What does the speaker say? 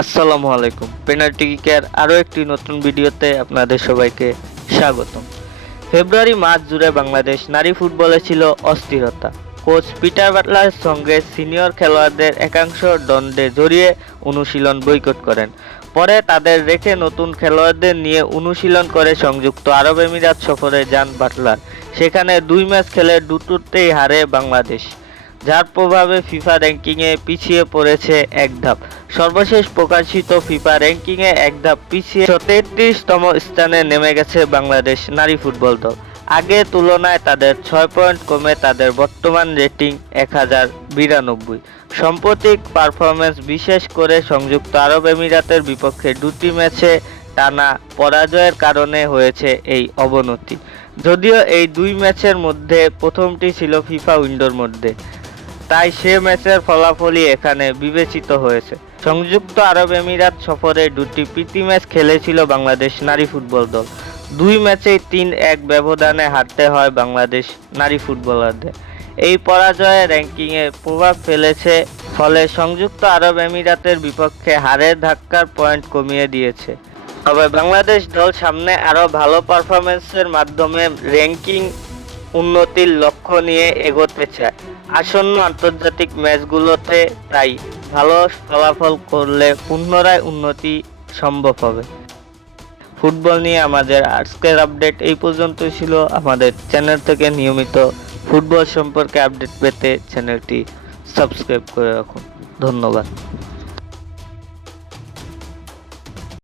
আসসালামু আলাইকুম। পেনাল্টি কিকের আরও একটি নতুন ভিডিওতে আপনাদের সবাইকে স্বাগতম। ফেব্রুয়ারি মাস জুড়ে বাংলাদেশ নারী ফুটবলে ছিল অস্থিরতা। কোচ পিটার বাটলারের সঙ্গে সিনিয়র খেলোয়াড়দের একাংশ দ্বন্দ্বে জড়িয়ে অনুশীলন বয়কট করেন। পরে তাদের রেখে নতুন খেলোয়াড়দের নিয়ে অনুশীলন করে সংযুক্ত আরব আমিরাত সফরে যান বাটলার। সেখানে 2 ম্যাচ খেলে দুটোতেই হারে বাংলাদেশ, যার প্রভাবে ফিফা র্যাঙ্কিংয়ে পিছিয়ে পড়েছে এক ধাপ। সর্বশেষ প্রকাশিত ফিফা র্যাঙ্কিংয়ে এক ধাপ পিছিয়ে 133তম স্থানে নেমে গেছে বাংলাদেশ নারী ফুটবল দল। আগের তুলনায় তাদের 6 পয়েন্ট কমে তাদের বর্তমান রেটিং 1092। সাম্প্রতিক পারফরমেন্স, বিশেষ করে সংযুক্ত আরব আমিরাতের বিপক্ষে 2টি ম্যাচে টানা পরাজয়ের কারণে হয়েছে এই অবনতি। যদিও এই 2 ম্যাচের মধ্যে প্রথমটি ছিল ফিফা উইন্ডোর মধ্যে, তাই সে ম্যাচের ফলাফলই এখানে বিবেচিত হয়েছে। সংযুক্ত আরব আমিরাত সফরে 2টি প্রীতি ম্যাচ খেলেছিল বাংলাদেশ নারী ফুটবল দল। 2 ম্যাচেই 3-1 ব্যবধানে হারতে হয় বাংলাদেশ নারী ফুটবলারদের। এই পরাজয়ে র্যাঙ্কিংয়ে প্রভাব ফেলেছে, ফলে সংযুক্ত আরব আমিরাতের বিপক্ষে হারের ধাক্কার পয়েন্ট কমিয়ে দিয়েছে। তবে বাংলাদেশ দল সামনে আরও ভালো পারফরমেন্সের মাধ্যমে র্যাঙ্কিং উন্নতির লক্ষ্য নিয়ে এগোতে চায়। আসন্ন আন্তর্জাতিক ম্যাচগুলোতে তাই ভালো ফলাফল করলে পুনরায় উন্নতি সম্ভব হবে। ফুটবল নিয়ে আমাদের আজকের আপডেট এই পর্যন্তই ছিল। আমাদের চ্যানেল থেকে নিয়মিত ফুটবল সম্পর্কে আপডেট পেতে চ্যানেলটি সাবস্ক্রাইব করে রাখুন। ধন্যবাদ।